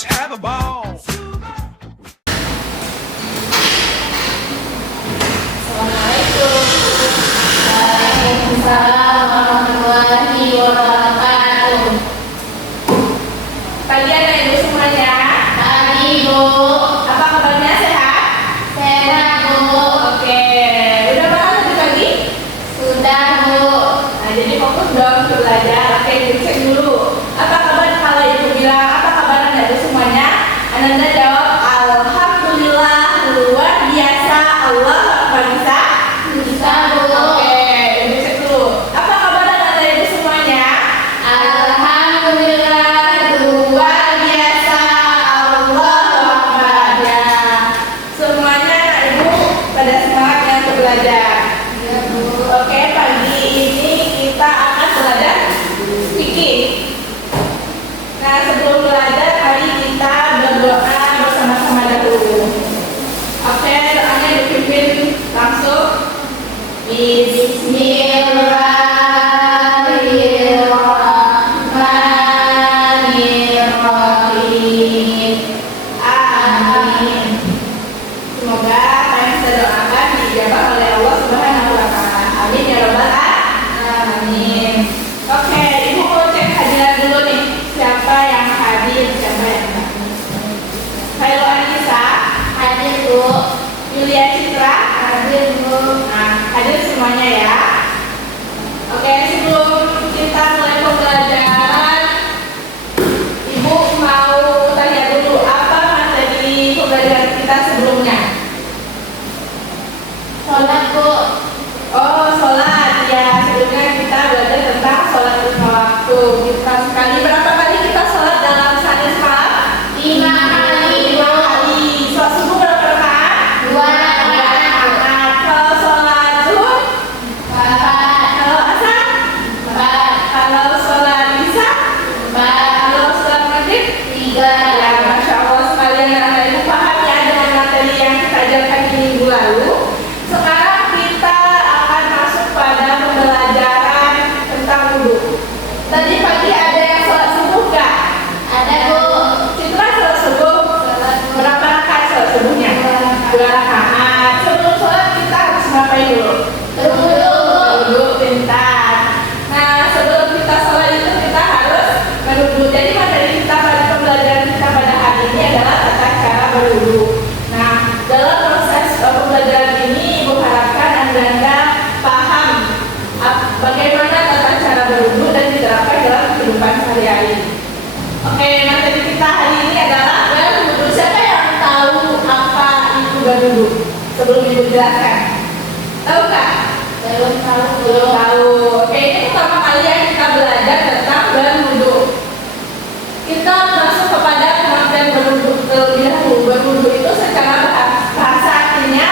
Let's have a ball. Assalamualaikum. Waalaikumsalam warahmatullahi wabarakatuh. Pagi anak ibu semuanya. Pagi Bu. Apa kabarnya, sehat? Sehat Bu. Oke, udah makan tadi pagi? Sudah Bu. Nah, jadi fokus dong ke belajar. Oke, dicek dulu. Apa kabar kalau ibu bilang apa kabar anak ibu semuanya? Ananda jawab alhamdulillah, luar biasa, Allah Akbar. Bisa? Bisa Bu. Oke, dicek dulu. Apa kabar anak ibu semuanya? Alhamdulillah, luar biasa, Allah Akbar. Ya, semuanya anak ibu pada semangat ya untuk belajar. Ya Bu. Oke, pagi ini kita akan belajar speaking. Nah, sebelum belajar, mari kita berdoa bersama-sama dahulu. Oke, doanya dipimpin langsung. Bismillahirrahmanirrahim. Amin. Semoga apa yang saya doakan dijawab oleh Allah Subhanahu wa Ta'ala. Amin ya Rabbal Alamin. Oke, ibu mau cek hadiran dulu nih. Siapa yang hadir, siapa yang enggak. Khairul Anissa, Hadir Bu. Yulia Citra, Hadir Bu. nah, hadir semuanya ya. Oke, sebelum kita mulai pembelajaran, ibu mau tanya dulu apa materi pembelajaran kita sebelumnya? Sholat Bu. Oh, sholat ya. Sebelumnya kita belajar tentang sholat lima waktu. Kita sekali berapa kali kita sholat dalam sehari semalam? 5 kali Bu. 5 kali. Sholat subuh berapa rakaat? 2 rakaat. Kalau sholat zuhur? 4. Kalau asar? 4. Kalau sholat isya? 4. Kalau sholat maghrib? 3. Ya, Masya Allah sekalian anak ibu paham ya dengan materi yang kita ajarkan di minggu lalu. Sekarang kita akan masuk pada pembelajaran tentang wudhu. Tadi pagi ada yang sholat subuh gak? Ada Bu. Citra sholat subuh? Sholat Bu. Berapa rakaat sholat subuhnya? 2 rakaat. 2 rakaat. Sebelum sholat kita harus ngapain dulu? Berwudu. Berwudu, pintar. Nah, sebelum kita sholat itu kita harus berwudu. Jadi materi kita pada pembelajaran kita pada hari ini adalah tata cara berwudu. Nah, dalam proses pembelajaran ini ibu harapkan Anda paham bagaimana tata cara berwudu dan diterapkan dalam kehidupan sehari-hari. Oke, materi kita hari ini adalah berwudu. Siapa yang tahu apa itu berwudu? Sebelum ibu jelaskan, tahu nggak? Belum tahu Bu. Belum tahu. Oke, ini pertama kali yang kita belajar tentang berwudu. Kita masuk kepada pengertian berwudu terlebih dahulu. Berwudu itu secara bahasa artinya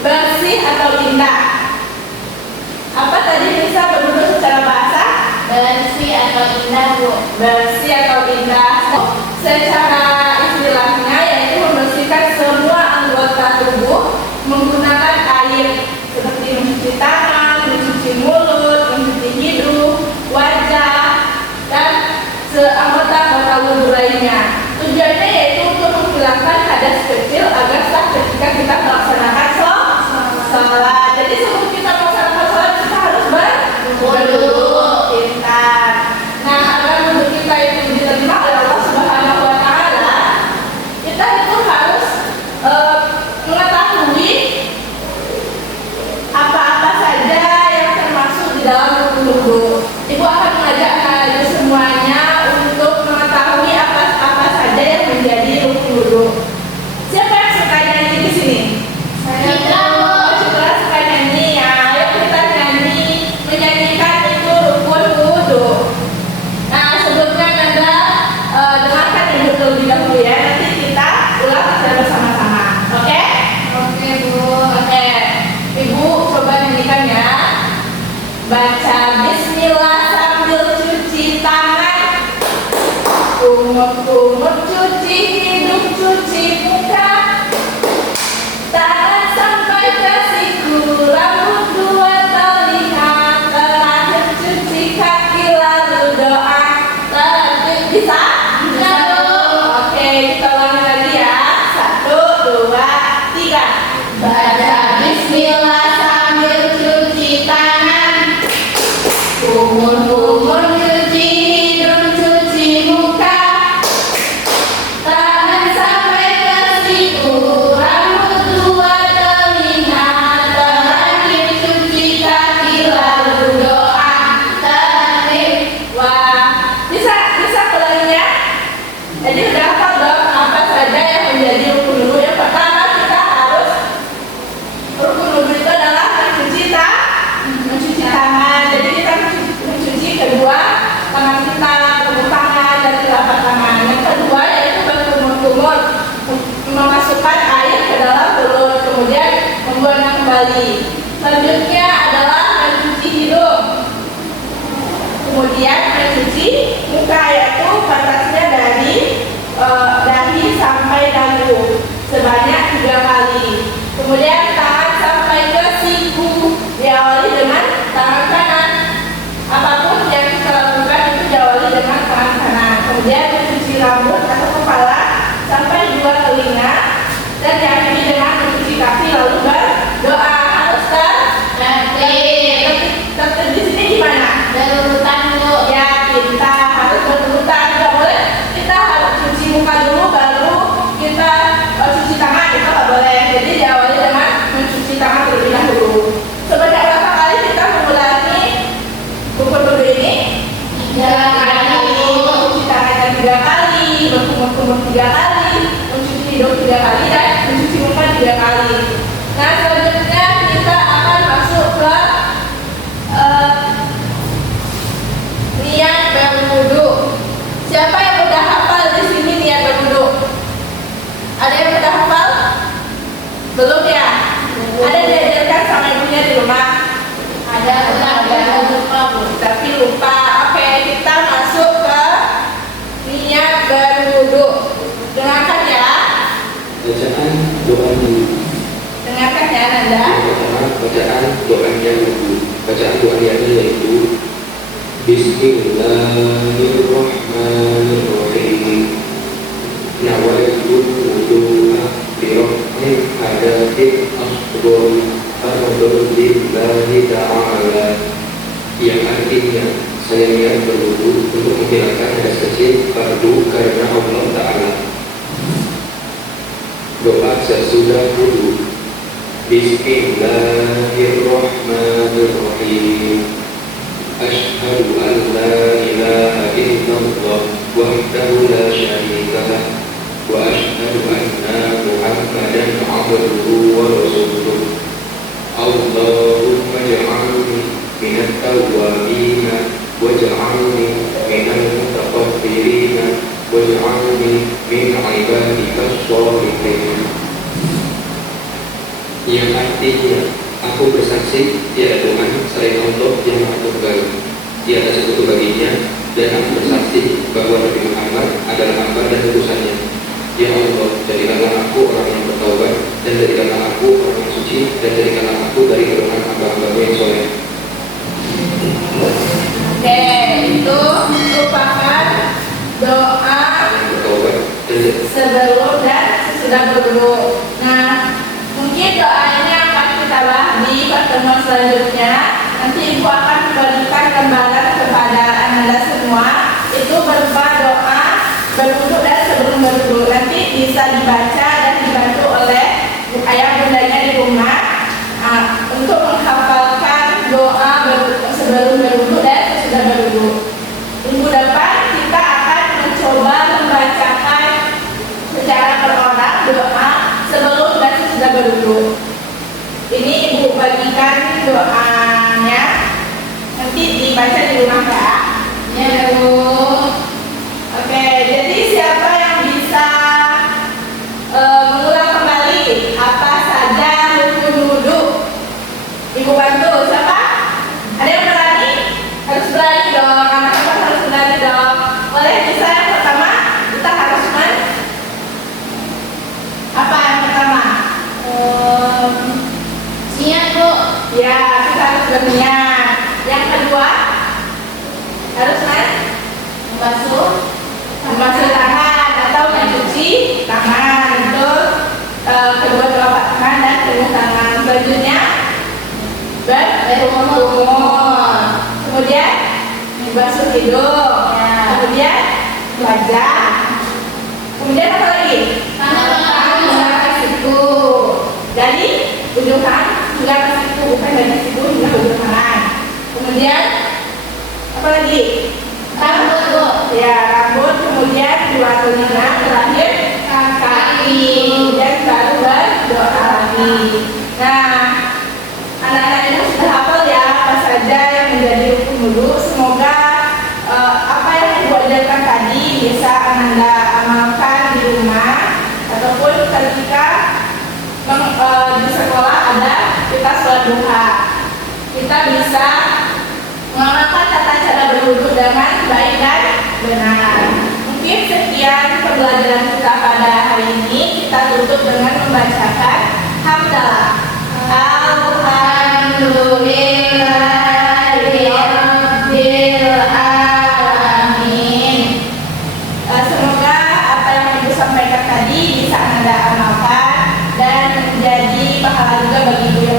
bersih atau indah. Apa tadi bisa berwudu secara bahasa? Bersih atau indah Bu. Bersih atau indah. Secara istilahnya yaitu membersihkan semua anggota tubuh menggunakan air seperti mencuci tangan, mencuci mulut, mencuci hidung, wajah, kemudian membuangnya kembali. Selanjutnya adalah mencuci hidung, kemudian mencuci muka, yaitu batasnya dari dahi sampai dagu sebanyak 3 kali. Kemudian tangan sampai ke siku, diawali dengan tangan kanan. Apapun yang kita lakukan itu diawali dengan tangan kanan. Kemudian mencuci rambut atau kepala sampai 2 telinga dan diakhiri dengan mencuci kaki lalu berdoa. Harus tertib di sini gimana? Berurutan Bu. Ya, kita harus berurutan. Nggak boleh kita harus cuci muka dulu baru kita cuci tangan, itu nggak boleh. Jadi diawali dengan mencuci tangan terlebih dahulu. Sebanyak berapa kali kita mengulangi rukun wudu ini? 3 kali Bu. Mencuci tangan 3 kali, berkumur-kumur 3 kali, mencuci hidung 3 kali, dan mencuci muka 3 kali. Nah, selanjutnya kita akan masuk ke niat berwudu. Siapa yang udah hafal di sini niat berwudu? Ada yang udah hafal? Belum ya? Ada diajarkan sama ibunya di rumah? Ada lupa Bu. Tapi lupa. Oke, kita masuk ke niat berwudu. Dengarkan ya. Bacaan doa wudu. Dengarkan ya Nanda. Yang pertama bacaan doa yang wudu. Bacaan doa yang yaitu Bismillahirrahmanirrahim. Nawaitul wudu'a birahmin hadatin asghar lillahi ta'ala, yang artinya saya niat berwudu untuk menghilangkan hadas kecil fardu karena Allah Ta'ala. Doa sesudah wudu. Bismillahirrahmanirrahim. Asyhadu an la ilaha illallah wahdahu la syarika lah wa asyhadu anna Muhammadan abduhu wa rasuluh. Allahumma ij'alni minat tawwabin waj'alni minal mutatahhirin waj'alni min ibadikas sholihin. Yang artinya, aku bersaksi tiada Tuhan selain Allah yang Maha Tunggal, tiada sekutu baginya, dan aku bersaksi bahwa Nabi Muhammad adalah hamba dan utusannya. Ya Allah, jadikanlah aku orang yang bertaubat, dan jadikanlah aku orang yang suci, dan jadikanlah aku dari golongan hamba-hamba-Mu yang soleh. Oke, itu merupakan doa Bertaubat dan sebelum dan sesudah berwudu. Nah, mungkin doa ini akan kita bahas di pertemuan selanjutnya. Nanti Ibu akan memberikan gambaran kepada Anda semua. Itu berupa doa berwudu dan sebelum berwudu. Nanti bisa dibaca dan dibantu oleh ayah bundanya di rumah untuk menghafalkan doa sebelum berwudu dan sesudah berwudu. Minggu depan kita akan mencoba membacakan secara berorang doa sebelum dan sesudah berwudu. Ini Ibu bagikan doanya, nanti dibaca di rumah ya. Ya Bu. Oke, jadi siapa yang bisa mengulang kembali apa saja rukun wudu? Ibu bantu. Siapa? Ada yang berani? Harus berani dong. Anak-anak harus berani dong. Boleh bisa yang pertama? Kita harus apa yang pertama? Niat Bu. Ya, kita harus berniat. Yang kedua harus membasuh tangan atau mencuci tangan. Itu kedua telapak tangan dan kedua tangan. Selanjutnya berkumur. Kemudian membasuh hidung. Ya. Kemudian wajah. Kemudian apa lagi? Tangan hingga ke siku. Dari ujung tangan hingga ke siku, bukan dari siku hingga ke ujung tangan. Kemudian apa lagi? Rambut Bu. Ya, rambut, kemudian dua telinga, terakhir kaki, kemudian baru berdoa lagi. Nah, anak-anak ini sudah hafal ya apa saja yang menjadi rukun wudu. Semoga apa yang Ibu ajarkan tadi bisa Anda amalkan di rumah ataupun ketika di sekolah ada kita sholat duha. Kita bisa mengamalkan tata cara berwudu dengan baik dan benar. Mungkin sekian pembelajaran kita pada hari ini. Kita tutup dengan membacakan hamdalah. Alhamdulillahirabbil alamin. Semoga apa yang Ibu sampaikan tadi bisa Anda amalkan dan menjadi pahala juga bagi Ibu